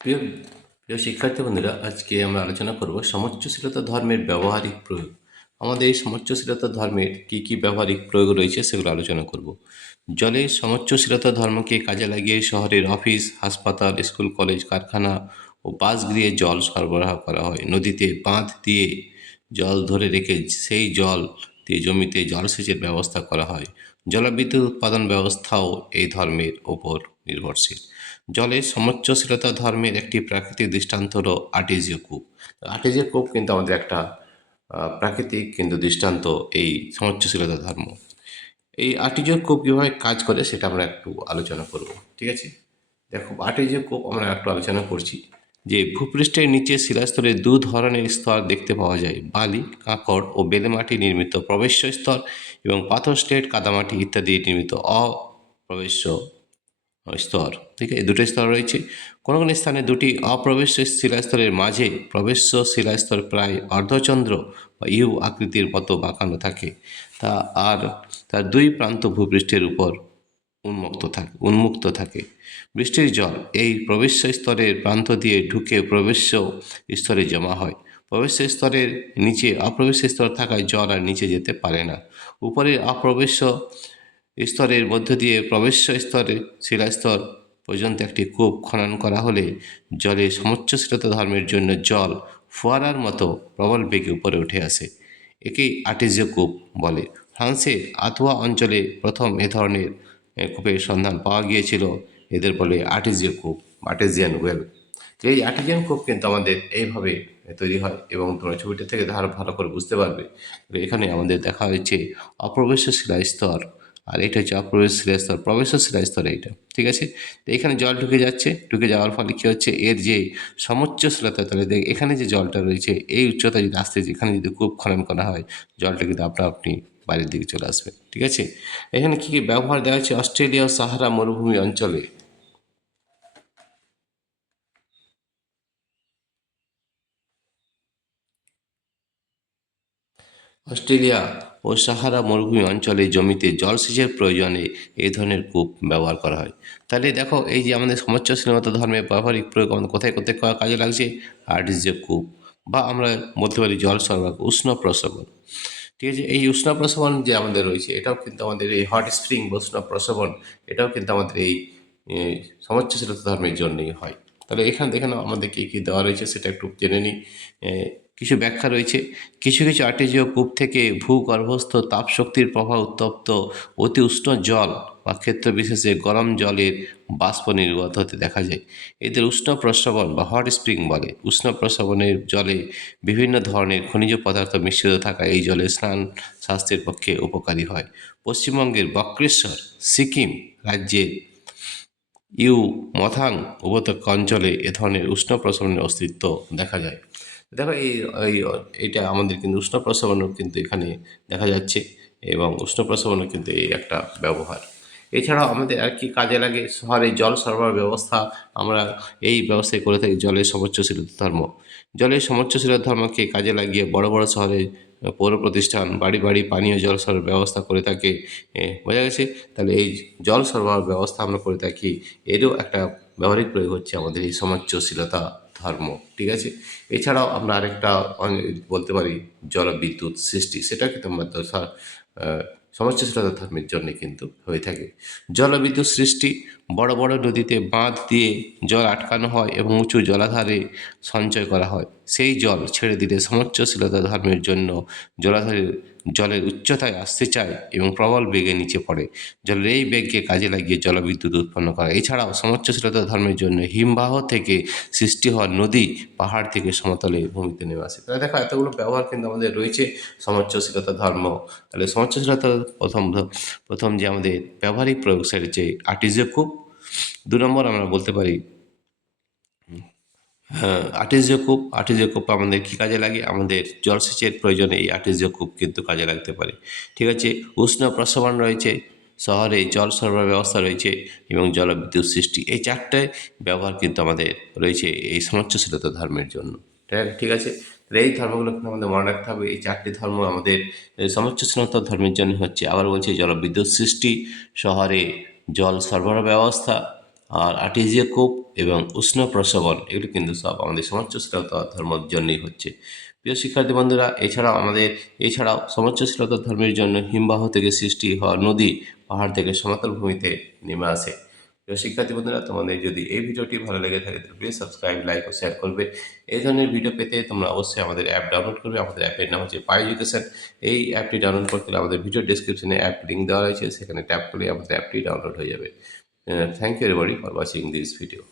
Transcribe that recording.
প্রিয় প্রিয় শিক্ষার্থী বন্ধুরা, আজকে আমরা আলোচনা করব সমোচ্চশীলতা ধর্মের ব্যবহারিক প্রয়োগ। আমাদের এই সমোচ্চশীলতা ধর্মের কি কি ব্যবহারিক প্রয়োগ রয়েছে সেগুলো আলোচনা করব। জলের সমোচ্চশীলতা ধর্মকে কাজে লাগিয়ে শহরের অফিস, হাসপাতাল, স্কুল, কলেজ, কারখানা ও বাসগৃহে জল সরবরাহ করা হয়। নদীতে বাঁধ দিয়ে জল ধরে রেখে সেই জল দিয়ে জমিতে জলসেচের ব্যবস্থা করা হয়। জলবিদ্যুৎ উৎপাদন ব্যবস্থাও এই ধর্মের ওপর নির্ভরশীল। জলের সমোচ্চশীলতা ধর্মের একটি প্রাকৃতিক দৃষ্টান্ত হলো আর্টেজিয় কূপ। আর্টেজিয় কূপ কিন্তু আমাদের একটা প্রাকৃতিক কিন্তু দৃষ্টান্ত এই সমোচ্চশীলতা ধর্ম। এই আর্টেজিয় কূপ কীভাবে কাজ করে সেটা আমরা একটু আলোচনা করব, ঠিক আছে? দেখো, আর্টেজিয় কূপ আমরা একটু আলোচনা করছি যে ভূপৃষ্ঠের নিচে শিলাস্তরে দু ধরনের স্তর দেখতে পাওয়া যায়: বালি, কাঁকড় ও বেলে মাটি নির্মিত প্রবেশ্য স্তর এবং পাথর, স্লেট, কাদামাটি ইত্যাদি নির্মিত অপ্রবেশ্য স্তর। ঠিক আছে, এই দুটো স্তর রয়েছে। কোনো কোনো স্থানে দুটি অপ্রবেশ্য শিলাস্তরের মাঝে প্রবেশ্য শিলাস্তর প্রায় অর্ধচন্দ্র বা ইউ আকৃতির মতো বাঁকানো থাকে। আর তার দুই প্রান্ত ভূপৃষ্ঠের উপর উন্মুক্ত থাকে। বৃষ্টির জল এই প্রবেশ্য স্তরের প্রান্ত দিয়ে ঢুকে প্রবেশ্য স্তরে জমা হয়। প্রবেশ্য স্তরের নিচে অপ্রবেশ্য স্তর থাকায় জল আর নিচে যেতে পারে না। উপরের অপ্রবেশ্য স্তরের মধ্য দিয়ে প্রবেশ্য স্তরে শিলাস্তর পর্যন্ত একটি কূপ খনন করা হলে জলের সমোচ্চশীলতা ধর্মের জন্য জল ফোয়ারার মতো প্রবল বেগে উপরে উঠে আসে। একেই আর্টেজিয় কূপ বলে। ফ্রান্সের আথুয়া অঞ্চলে প্রথম এ ধরনের কূপের সন্ধান পাওয়া গিয়েছিল। এদের বলে আর্টেজিয় কূপ, আর্টেজিয়ান ওয়েল। তো এই আর্টেজিয়ান কূপ কিন্তু আমাদের এইভাবে তৈরি হয় এবং তোমরা ছবিটা থেকে আরো ভালো করে বুঝতে পারবে। এখানে আমাদের দেখা হয়েছে অপ্রবেশ্য শিলাস্তর, আর এটা হচ্ছে অপ্রবেশ্য শিলাস্তর, প্রবেশ্য শিলাস্তর এইটা, ঠিক আছে? তো এখানে জল ঢুকে যাওয়ার ফলে কী হচ্ছে, এর যে সমোচ্চশীলতা, তাহলে এখানে যে জলটা রয়েছে এই উচ্চতা যদি আসতে, এখানে যদি কূপ খনন করা হয়, জলটা কিন্তু আপনি বাইরের দিকে চলে আসবে, ঠিক আছে? এখানে কী কী ব্যবহার দেওয়া হচ্ছে অস্ট্রেলিয়া ও সাহারা মরুভূমি অঞ্চলে। অস্ট্রেলিয়া ও সাহারা মরুভূমি অঞ্চলে জমিতে জলসেচের প্রয়োজনে এই ধরনের কূপ ব্যবহার করা হয়। তাহলে দেখো, এই যে আমাদের সমোচ্চশীলতা ধর্মের ব্যবহারিক প্রয়োগ আমাদের কোথায় কোথায় কাজে লাগছে? আর্টেজিয় কূপ, বা আমরা বলতে পারি জল সরবরাহ, উষ্ণ প্রস্রবণ। ঠিক আছে, এই উষ্ণ প্রস্রবণ যে আমাদের রয়েছে, এটাও কিন্তু আমাদের এই হট স্প্রিং বা উষ্ণ প্রস্রবণ, এটাও কিন্তু আমাদের এই সমোচ্চশীলতা ধর্মের জন্যই হয়। তাহলে এখানে দেখেন আমাদের কী কী দেওয়া রয়েছে সেটা একটু জেনে নিই। কিছু ব্যাখ্যা রয়েছে। কিছু কিছু আর্টেজিয় কূপ থেকে ভূগর্ভস্থ তাপশক্তির প্রভাব উত্তপ্ত অতি উষ্ণ জল বা ক্ষেত্র বিশেষে গরম জলের বাষ্প নির্গত হতে দেখা যায়। এদের উষ্ণ প্রস্রবণ বা হট স্প্রিং বলে। উষ্ণ প্রস্রবণের জলে বিভিন্ন ধরনের খনিজ পদার্থ মিশ্রিত থাকা এই জলে স্নান স্বাস্থ্যের পক্ষে উপকারী হয়। পশ্চিমবঙ্গের বক্রেশ্বর, সিকিম রাজ্যের ইউ মথাং উপত্যকা অঞ্চলে এ ধরনের উষ্ণ প্রস্রবণের অস্তিত্ব দেখা যায়। দেখো, এইটা আমাদের কিন্তু উষ্ণ প্রস্রবণও কিন্তু এখানে দেখা যাচ্ছে, এবং উষ্ণ প্রস্রবণও কিন্তু এই একটা ব্যবহার। এছাড়াও আমাদের আর কি কাজে লাগে? শহরে জল সরবরাহ ব্যবস্থা আমরা এই ব্যবস্থায় করে থাকি। জলের সমোচ্চশীলতা ধর্ম, জলের সমোচ্চশীলতা ধর্মকে কাজে লাগিয়ে বড় বড় শহরে পৌর প্রতিষ্ঠান বাড়ি বাড়ি পানীয় জল সরবরাহ ব্যবস্থা করে থাকে। বোঝা গেছে? তাহলে এই জল সরবরাহ ব্যবস্থা আমরা করে থাকি, এরও একটা ব্যবহারিক প্রয়োগ হচ্ছে আমাদের এই সমোচ্চশীলতা ধর্ম, ঠিক আছে? এছাড়াও আমরা আরেকটা বলতে পারি জলবিদ্যুৎ সৃষ্টি, সেটা কিন্তু আমাদের সমোচ্চশীলতা ধর্মের জন্য কিন্তু হয়ে থাকে। জলবিদ্যুৎ সৃষ্টি, বড় বড় নদীতে বাঁধ দিয়ে জল আটকানো হয় এবং উঁচু জলাধারে সঞ্চয় করা হয়। সেই জল ছেড়ে দিলে সমোচ্চশীলতা ধর্মের জন্য জলাধারের জলের উচ্চতায় আসতে চায় এবং প্রবল বেগে নিচে পড়ে। জলের এই বেগকে কাজে লাগিয়ে জলবিদ্যুৎ উৎপন্ন করা। এছাড়াও সমোচ্চশীলতা ধর্মের জন্য হিমবাহ থেকে সৃষ্টি হওয়া নদী পাহাড় থেকে সমতলে ভূমিতে নেমে আসে। তাহলে দেখো, এতগুলো ব্যবহার কিন্তু আমাদের রয়েছে সমোচ্চশীলতা ধর্ম। তাহলে সমোচ্চশীলতা প্রথম যে আমাদের ব্যবহারিক প্রয়োগ সেটা হচ্ছে আর্টেজিয় কূপ। ২ নম্বর আমরা বলতে পারি আর্টেজিও কূপ আমাদের কী কাজে লাগে? আমাদের জলসেচের প্রয়োজনে এই আর্টেজিও কূপ কিন্তু কাজে লাগতে পারে, ঠিক আছে? উষ্ণ প্রস্রবণ রয়েছে, শহরে জল সরবরাহ ব্যবস্থা রয়েছে এবং জলবিদ্যুৎ সৃষ্টি, এই চারটে ব্যবহার কিন্তু আমাদের রয়েছে এই সমোচ্চশীলতা ধর্মের জন্য। ঠিক আছে? তাহলে এই ধর্মগুলো কিন্তু আমাদের মনে রাখতে হবে। এই চারটি ধর্ম আমাদের সমোচ্চশীলতা ধর্মের জন্য হচ্ছে। আবার বলছি, জলবিদ্যুৎ সৃষ্টি, শহরে জল সরবরাহ ব্যবস্থা, আর আর্টেজিয়া কূপ এবং উষ্ণ প্রসবন এগুলো কিন্তু সব আমাদের সমোচ্চশীলতা ধর্মের জন্যই হচ্ছে। প্রিয় শিক্ষার্থী বন্ধুরা, এছাড়াও সমোচ্চশীলতা ধর্মের জন্য হিমবাহ থেকে সৃষ্টি হওয়া নদী পাহাড় থেকে সমতল ভূমিতে নেমে আসে। প্রিয় শিক্ষার্থী বন্ধুরা, তোমাদের যদি এই ভিডিওটি ভালো লেগে থাকে তাহলে প্লিজ সাবস্ক্রাইব, লাইক ও শেয়ার করবে। এই ধরনের ভিডিও পেতে তোমরা অবশ্যই আমাদের অ্যাপ ডাউনলোড করবে। আমাদের অ্যাপের নাম হচ্ছে পাই এডুকেশন। এই অ্যাপটি ডাউনলোড করতে হলে আমাদের ভিডিও ডেসক্রিপশনে অ্যাপ লিঙ্ক দেওয়া রয়েছে, সেখানে ট্যাপ করলে আমাদের অ্যাপটি ডাউনলোড হয়ে যাবে। Thank you everybody for watching this video.